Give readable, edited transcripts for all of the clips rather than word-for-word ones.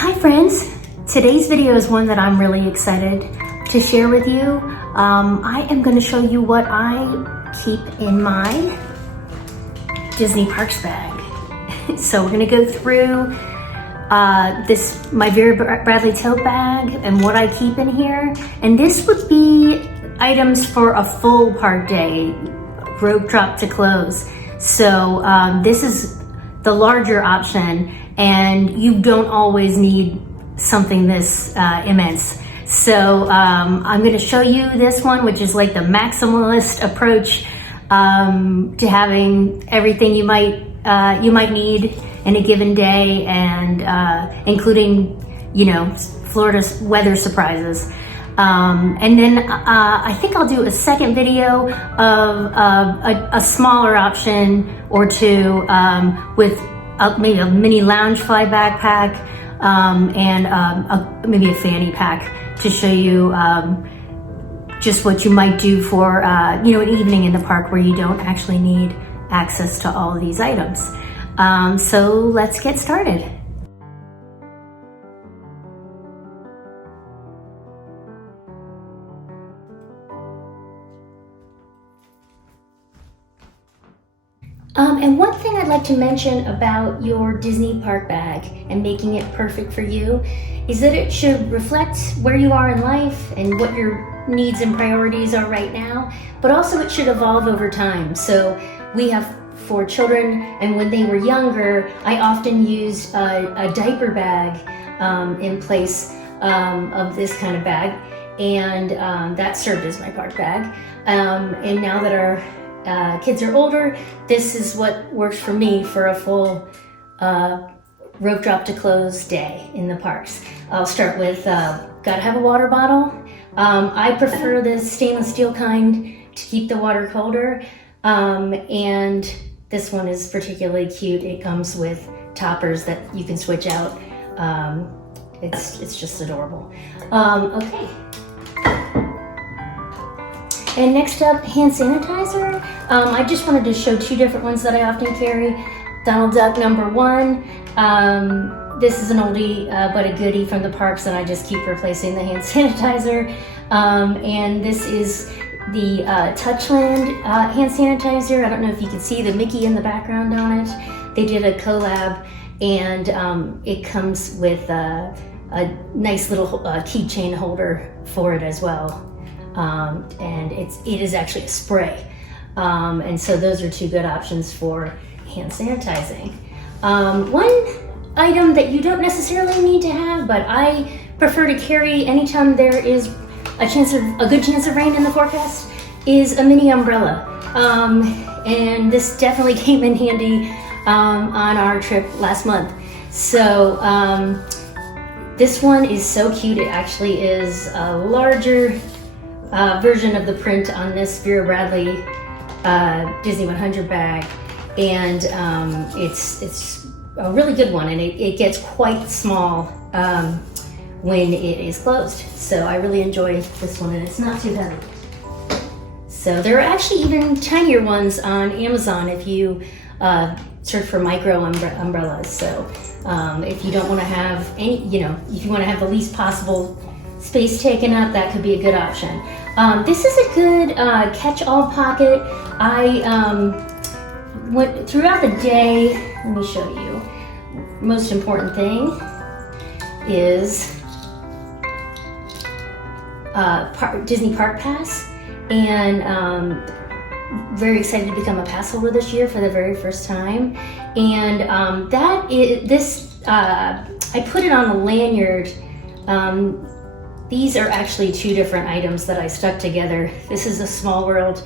Hi friends, today's video is one that I'm really excited to share with you. I am going to show you what I keep in my Disney Parks bag. So we're going to go through my Vera Bradley tote bag and what I keep in here. And this would be items for a full park day, rope drop to close. So this is the larger option, and you don't always need something this immense. So I'm going to show you this one, which is like the maximalist approach to having everything you might need in a given day, and including, Florida's weather surprises. And then I think I'll do a second video of a smaller option or two with maybe a mini Loungefly backpack and maybe a fanny pack to show you just what you might do for an evening in the park where you don't actually need access to all of these items. So let's get started. And one thing I'd like to mention about your Disney park bag and making it perfect for you is that it should reflect where you are in life and what your needs and priorities are right now, but also it should evolve over time. So we have 4 children, and when they were younger, I often used a diaper bag in place of this kind of bag, and that served as my park bag. And now that our kids are older, this is what works for me for a full rope drop to close day in the parks. I'll start with gotta have a water bottle. I prefer the stainless steel kind to keep the water colder, and this one is particularly cute. It comes with toppers that you can switch out. It's just adorable. Okay. And next up, hand sanitizer. I just wanted to show 2 different ones that I often carry. Donald Duck #1. This is an oldie but a goodie from the parks, and I just keep replacing the hand sanitizer. And this is the Touchland hand sanitizer. I don't know if you can see the Mickey in the background on it. They did a collab, and it comes with a nice little keychain holder for it as well. And it is actually a spray. And so those are 2 good options for hand sanitizing. One item that you don't necessarily need to have, but I prefer to carry anytime there is a good chance of rain in the forecast, is a mini umbrella. And this definitely came in handy on our trip last month. So this one is so cute. It actually is a larger version of the print on this Vera Bradley Disney 100 bag, and it's a really good one, and it gets quite small when it is closed. So I really enjoy this one, and it's not too heavy. So there are actually even tinier ones on Amazon if you search for micro umbrellas. So if you don't want to have any, if you want to have the least possible space taken up, that could be a good option. This is a good catch-all pocket. Throughout the day, let me show you. Most important thing is Disney Park Pass, and very excited to become a pass holder this year for the very first time. And I put it on a lanyard. These are actually 2 different items that I stuck together. This is a Small World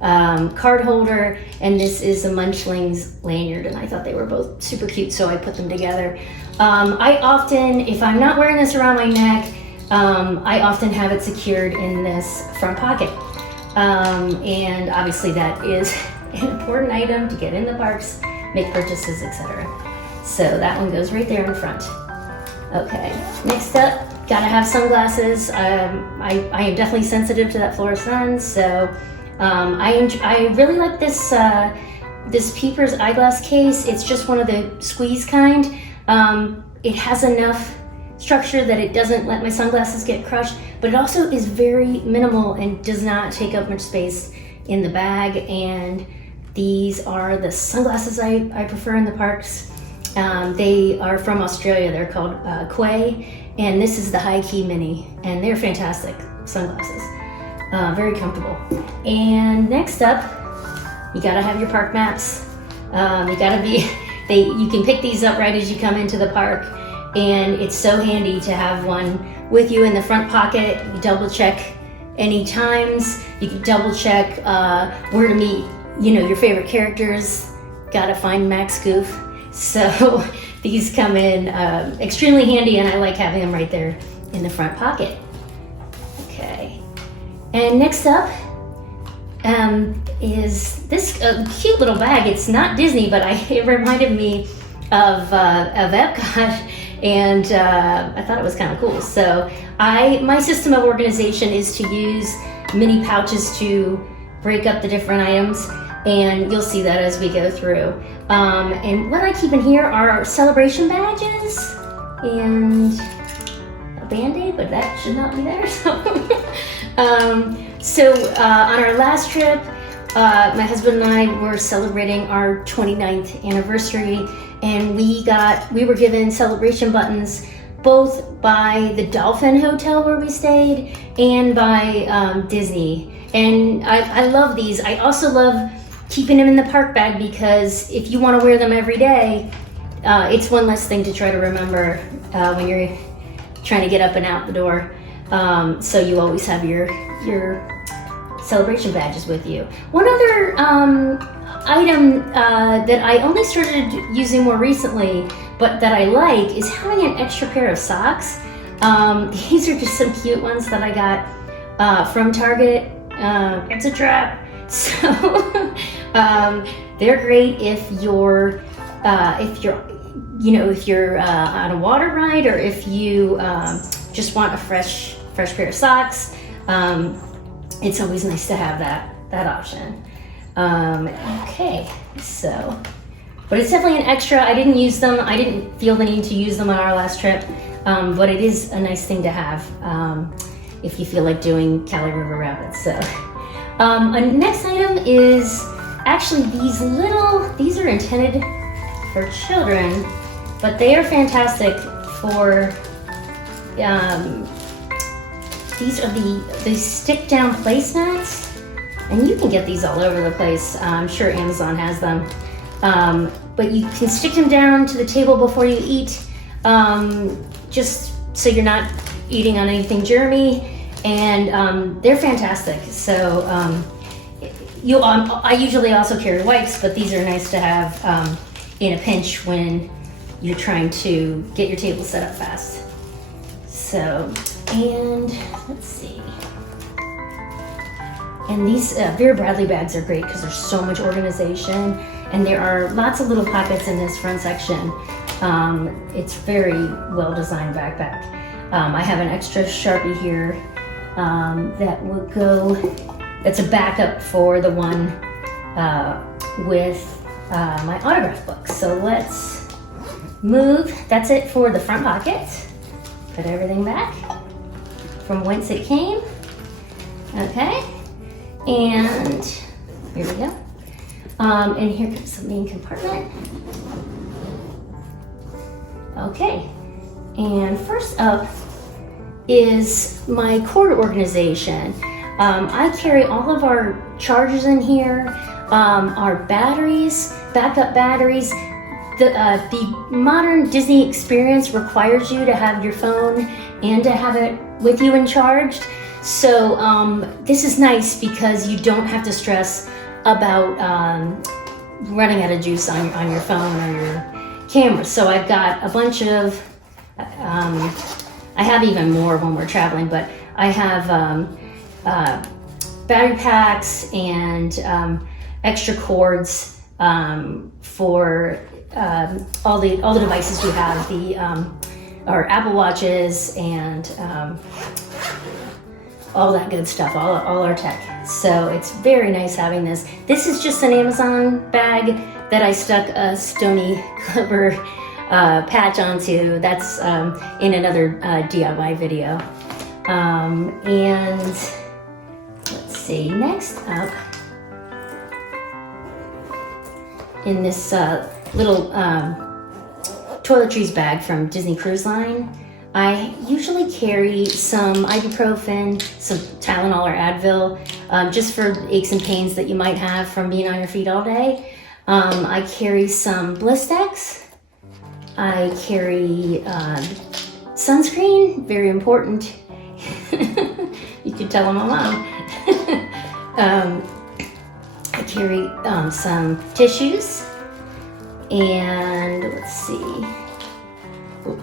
card holder, and this is a Munchlings lanyard, and I thought they were both super cute, so I put them together. I often, if I'm not wearing this around my neck, I often have it secured in this front pocket. And obviously that is an important item to get in the parks, make purchases, etc. So that one goes right there in front. Okay, next up, gotta have sunglasses. I am definitely sensitive to that Florida sun, so I really like this this Peepers eyeglass case. It's just one of the squeeze kind. It has enough structure that it doesn't let my sunglasses get crushed, but it also is very minimal and does not take up much space in the bag. And these are the sunglasses I prefer in the parks. They are from Australia. They're called Quay, and this is the High Key Mini, and they're fantastic sunglasses. Very comfortable. And next up, you gotta have your park maps. You can pick these up right as you come into the park, and it's so handy to have one with you in the front pocket. You double check any times. You can double check where to meet, your favorite characters. Gotta find Max Goof. So these come in extremely handy, and I like having them right there in the front pocket. Okay. And next up is this cute little bag. It's not Disney, but it reminded me of Epcot, and I thought it was kind of cool. So my system of organization is to use mini pouches to break up the different items, and you'll see that as we go through. And what I keep in here are celebration badges and a Band-Aid, but that should not be there. So on our last trip, my husband and I were celebrating our 29th anniversary, and we were given celebration buttons both by the Dolphin Hotel where we stayed and by Disney. And I love these. I also love keeping them in the park bag because if you want to wear them every day, it's one less thing to try to remember when you're trying to get up and out the door. So you always have your celebration badges with you. One other item that I only started using more recently, but that I like, is having an extra pair of socks. These are just some cute ones that I got from Target. It's a trap. So they're great if you're on a water ride, or if you just want a fresh pair of socks. It's always nice to have that option. Okay, so, but it's definitely an extra. I didn't use them. I didn't feel the need to use them on our last trip, but it is a nice thing to have if you feel like doing Cali River Rapids. So, next item is actually these are intended for children, but they are fantastic for, these are the stick down placemats, and you can get these all over the place. I'm sure Amazon has them, but you can stick them down to the table before you eat, just so you're not eating on anything germy, and they're fantastic. So I usually also carry wipes, but these are nice to have in a pinch when you're trying to get your table set up fast. So, and let's see. And these Vera Bradley bags are great because there's so much organization, and there are lots of little pockets in this front section. It's very well designed backpack. I have an extra Sharpie here that will go, that's a backup for the one with my autograph book. So let's move. That's it for the front pocket. Put everything back from whence it came. Okay, and here we go. And here comes the main compartment. Okay, and first up is my cord organization. I carry all of our chargers in here, our batteries, backup batteries. The modern Disney experience requires you to have your phone and to have it with you and charged. So this is nice because you don't have to stress about running out of juice on your phone or your camera. So I've got a bunch of, I have even more when we're traveling, but I have battery packs and extra cords for all the devices we have, our Apple Watches and all that good stuff, all our tech. So it's very nice having this. This is just an Amazon bag that I stuck a Stony Clover patch onto. That's in another DIY video. And let's see, next up, in this little toiletries bag from Disney Cruise Line, I usually carry some ibuprofen, some Tylenol or Advil, just for aches and pains that you might have from being on your feet all day. I carry some Blistex. I carry sunscreen, very important. You could tell I'm a mom. I carry some tissues, and let's see.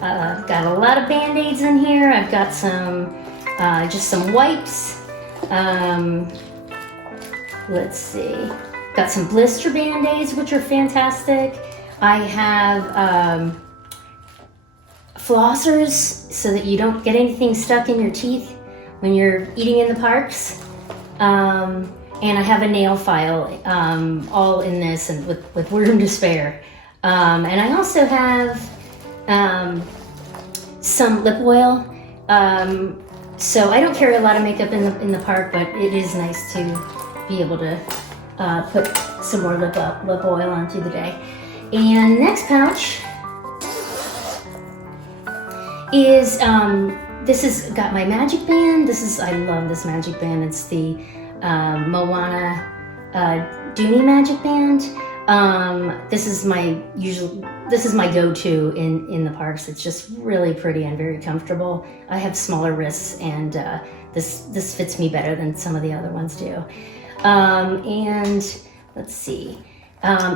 I've got a lot of Band-Aids in here. I've got some, just some wipes. Let's see. Got some blister Band-Aids, which are fantastic. I have flossers so that you don't get anything stuck in your teeth when you're eating in the parks. And I have a nail file, all in this and with room to spare. And I also have some lip oil. So I don't carry a lot of makeup in the park, but it is nice to be able to put some more lip oil on through the day. And next pouch is this has got my magic band. I love this magic band. It's the Moana Dooney magic band. This is my go-to in the parks. It's just really pretty and very comfortable. I have smaller wrists, and this fits me better than some of the other ones do. And let's see.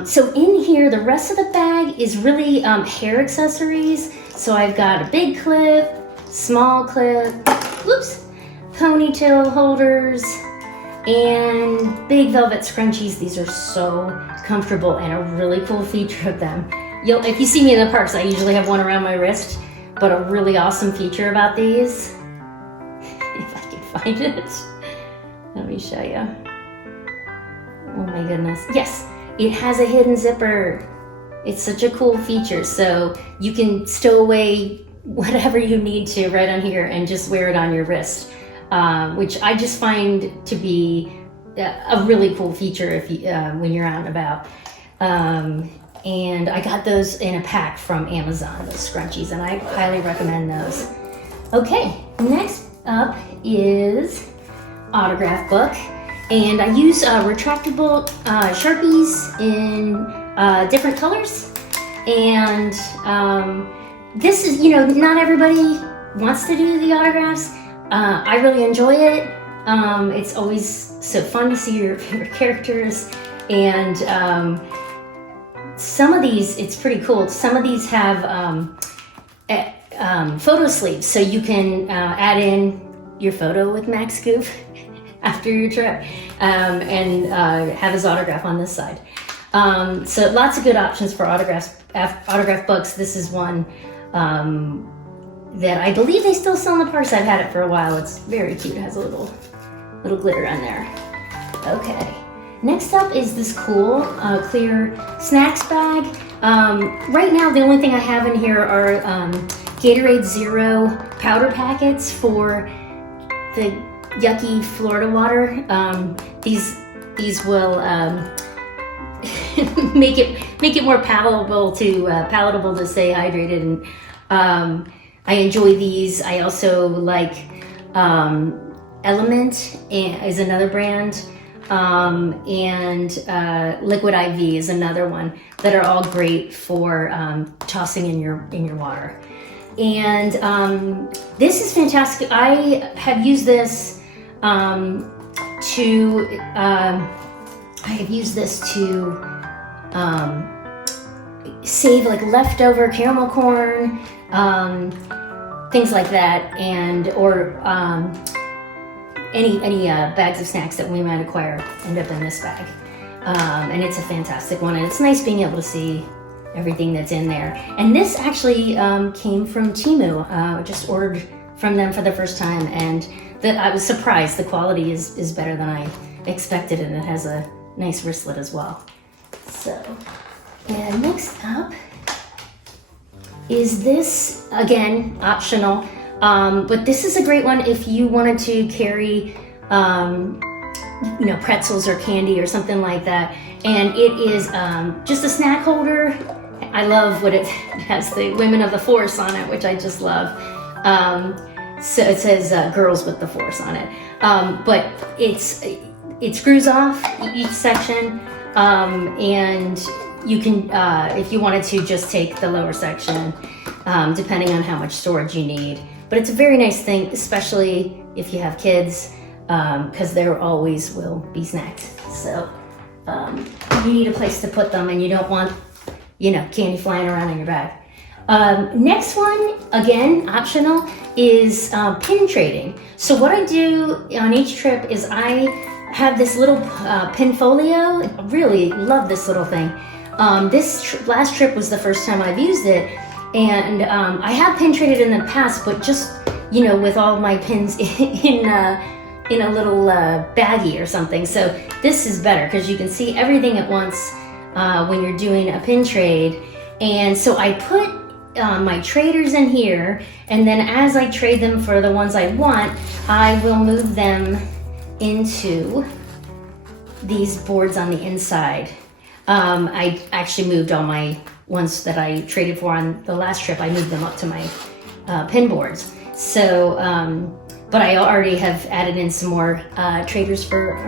So in here, the rest of the bag is really hair accessories. So I've got a big clip, small clip, whoops, ponytail holders, and big velvet scrunchies. These are so comfortable and a really cool feature of them. If you see me in the parks, I usually have one around my wrist, but a really awesome feature about these, if I can find it, let me show you. Oh my goodness. Yes, it has a hidden zipper. It's such a cool feature. So you can stow away whatever you need to right on here and just wear it on your wrist, which I just find to be a really cool feature if you, when you're out and about. And I got those in a pack from Amazon, those scrunchies, and I highly recommend those. Okay, next up is autograph book. And I use retractable Sharpies in different colors. And this is, not everybody wants to do the autographs. I really enjoy it. It's always so fun to see your favorite characters. And some of these, it's pretty cool. Some of these have photo sleeves, so you can add in your photo with Max Scoop after your trip, and have his autograph on this side. So lots of good options for autograph books. This is one that I believe they still sell in the parks. I've had it for a while. It's very cute. It has a little glitter on there. Okay. Next up is this cool clear snacks bag. Right now, the only thing I have in here are Gatorade Zero powder packets for the yucky Florida water. These will make it more palatable to stay hydrated, and I enjoy these. I also like Element is another brand, and Liquid IV is another one that are all great for tossing in your water. And this is fantastic. I have used this to save like leftover caramel corn, things like that, or any bags of snacks that we might acquire end up in this bag. And it's a fantastic one, and it's nice being able to see everything that's in there. And this actually came from Temu. I just ordered from them for the first time, and I was surprised. The quality is better than I expected, and it has a nice wristlet as well. So, and next up is this, again, optional, but this is a great one if you wanted to carry, pretzels or candy or something like that. And it is just a snack holder. I love what it has, the Women of the Force on it, which I just love. So it says Girls with the Force on it. But it screws off each section, and you can, if you wanted to, just take the lower section, depending on how much storage you need. But it's a very nice thing, especially if you have kids, because there always will be snacks. So you need a place to put them, and you don't want, candy flying around in your bag. Next one, again, optional, is pin trading. So what I do on each trip is I have this little pin folio. I really love this little thing. This last trip was the first time I've used it, and I have pin traded in the past, but just, with all my pins in a little baggie or something. So this is better because you can see everything at once when you're doing a pin trade. And so I put my traders in here, and then as I trade them for the ones I want, I will move them into these boards on the inside. I actually moved all my ones that I traded for on the last trip. I moved them up to my pin boards. So, but I already have added in some more traders for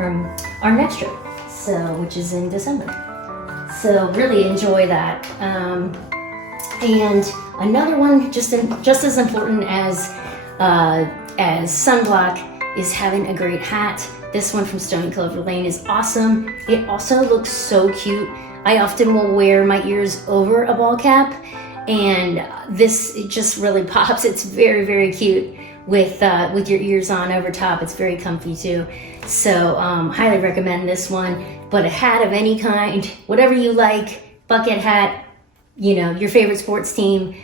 our next trip, which is in December. So really enjoy that. And another one, just as important as sunblock, is having a great hat. This one from Stone and Clover Lane is awesome. It also looks so cute. I often will wear my ears over a ball cap, and it just really pops. It's very, very cute with your ears on over top. It's very comfy too. So highly recommend this one. But a hat of any kind, whatever you like, bucket hat, your favorite sports team,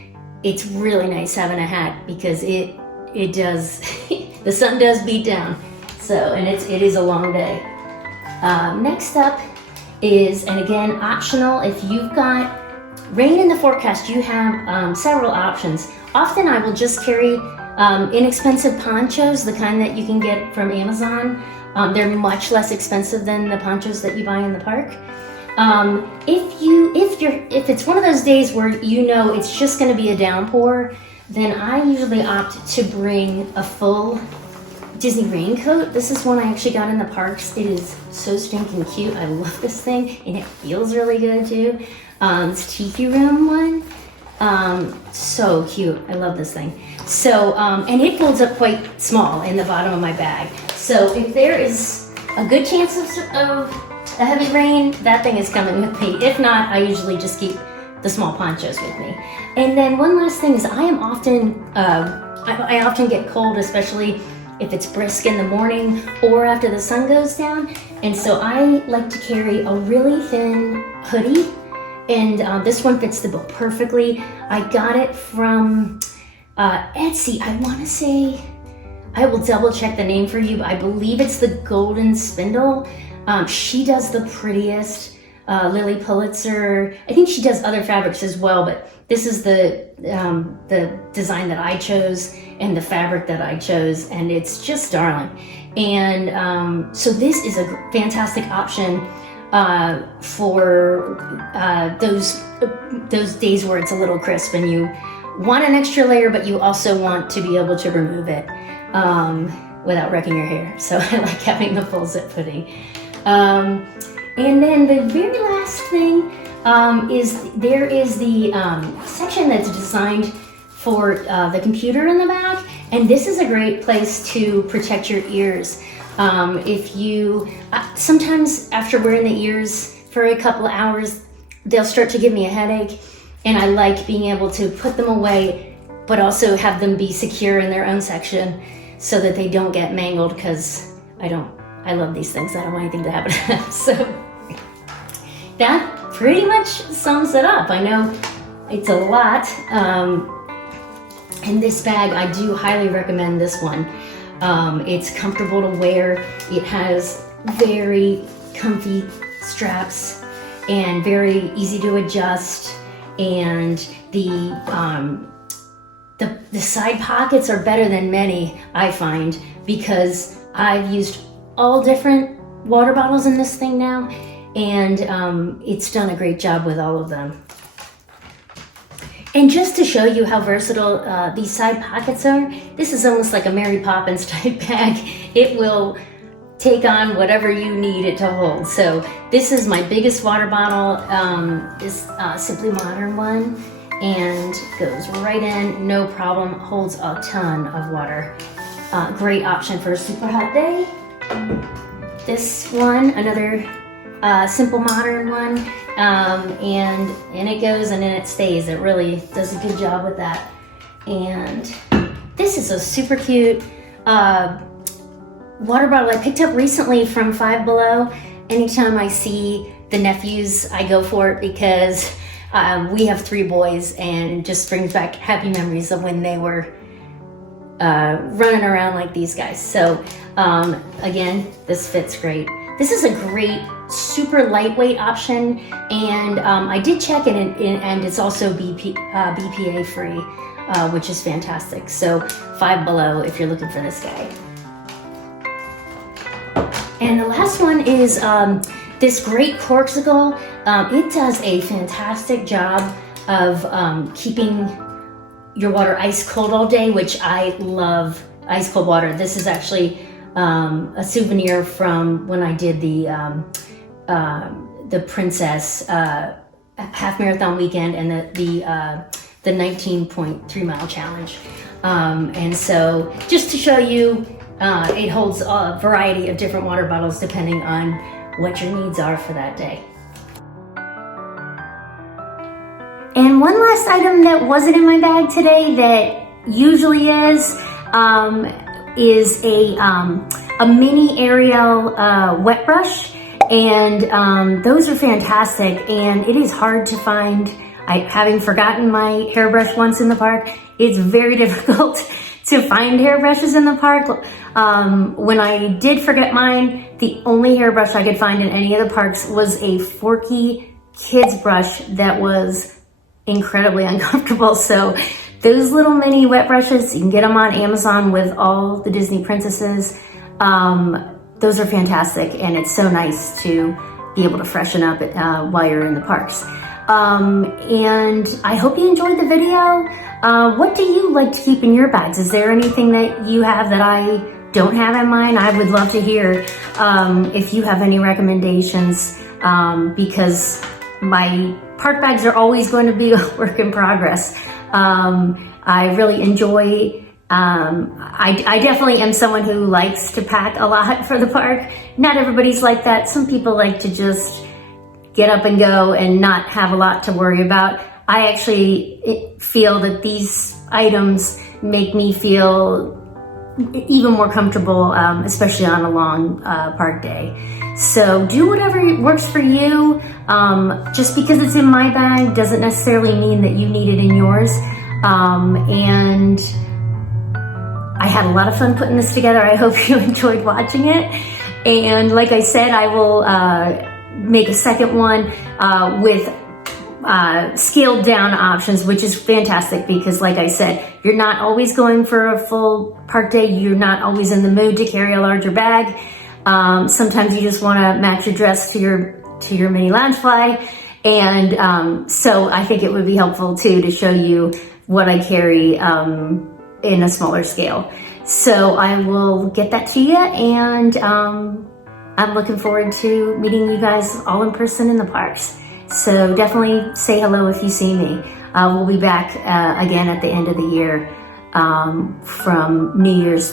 it's really nice having a hat because it does, the sun does beat down. So, and it is a long day. Next up is, and again, optional, if you've got rain in the forecast, you have several options. Often I will just carry inexpensive ponchos, the kind that you can get from Amazon. They're much less expensive than the ponchos that you buy in the park. If it's one of those days where it's just going to be a downpour, then I usually opt to bring a full Disney raincoat. This is one I actually got in the parks. It is so stinking cute. I love this thing, and it feels really good too. It's Tiki Room one. So cute. I love this thing. So, and it folds up quite small in the bottom of my bag. So if there is a good chance of a heavy rain, that thing is coming with me. If not, I usually just keep the small ponchos with me. And then one last thing is I often get cold, especially if it's brisk in the morning or after the sun goes down. And so I like to carry a really thin hoodie, and this one fits the bill perfectly. I got it from Etsy. I want to say, I will double check the name for you, but I believe it's the Golden Spindle. She does the prettiest, Lily Pulitzer. I think she does other fabrics as well, but this is the design that I chose and the fabric that I chose, and it's just darling. And so this is a fantastic option for those days where it's a little crisp and you want an extra layer, but you also want to be able to remove it without wrecking your hair. So I like having the full zip hoodie. And then the very last thing is there is the section that's designed for the computer in the back, and this is a great place to protect your ears. If you sometimes after wearing the ears for a couple of hours, they'll start to give me a headache, and I like being able to put them away, but also have them be secure in their own section so that they don't get mangled, because I love these things. I don't want anything to happen to them. So that pretty much sums it up. I know it's a lot. And this bag, I do highly recommend this one. It's comfortable to wear. It has very comfy straps and very easy to adjust. and the side pockets are better than many, I find, because I've used all different water bottles in this thing now, and it's done a great job with all of them. And just to show you how versatile these side pockets are, this is almost like a Mary Poppins type bag. It will take on whatever you need it to hold. So this is my biggest water bottle, this Simply Modern one, and goes right in, no problem, holds a ton of water. Great option for a super hot day. This one, another Simple Modern one, and in it goes and in it stays. It really does a good job with that. And this is a super cute water bottle I picked up recently from Five Below. Anytime I see the nephews, I go for it because we have 3 boys, and it just brings back happy memories of when they were running around like these guys. So again, this fits great. This is a great, super lightweight option, and I did check it, and it's also BPA free, which is fantastic. So Five Below if you're looking for this guy. And the last one is this great Corksicle. It does a fantastic job of keeping your water ice cold all day, which I love ice cold water. This is actually a souvenir from when I did the Princess half marathon weekend and the 19.3 mile challenge. And so just to show you, it holds a variety of different water bottles depending on what your needs are for that day. And one last item that wasn't in my bag today that usually is a mini Ariel wet brush, and those are fantastic, and it is hard to find. Having forgotten my hairbrush once in the park, it's very difficult to find hairbrushes in the park. When I did forget mine, the only hairbrush I could find in any of the parks was a Forky kids brush that was incredibly uncomfortable. So those little mini wet brushes, you can get them on Amazon with all the Disney princesses. Those are fantastic, and it's so nice to be able to freshen up while you're in the parks. And I hope you enjoyed the video. What do you like to keep in your bags? Is there anything that you have that I don't have in mine? I would love to hear if you have any recommendations, because my park bags are always going to be a work in progress. I really enjoy, I definitely am someone who likes to pack a lot for the park. Not everybody's like that. Some people like to just get up and go and not have a lot to worry about. I actually feel that these items make me feel even more comfortable, especially on a long park day. So do whatever works for you. Just because it's in my bag doesn't necessarily mean that you need it in yours. And I had a lot of fun putting this together. I hope you enjoyed watching it. And like I said, I will make a second one with scaled down options, which is fantastic because like I said, you're not always going for a full park day. You're not always in the mood to carry a larger bag. Sometimes you just want to match your dress to your mini Loungefly. And so I think it would be helpful too to show you what I carry in a smaller scale. So I will get that to you, and I'm looking forward to meeting you guys all in person in the parks. So definitely say hello if you see me. We'll be back again at the end of the year from New Year's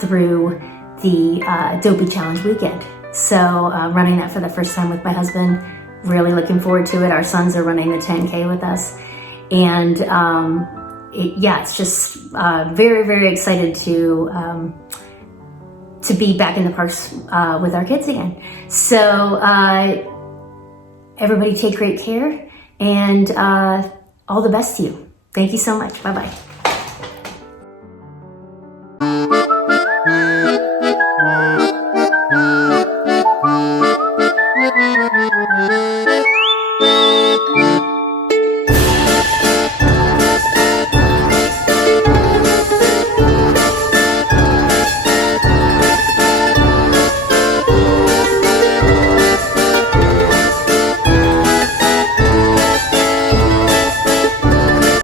through the Dopey Challenge weekend. So running that for the first time with my husband, really looking forward to it. Our sons are running the 10K with us. And it's just very, very excited to be back in the parks with our kids again. So everybody take great care, and all the best to you. Thank you so much. Bye-bye.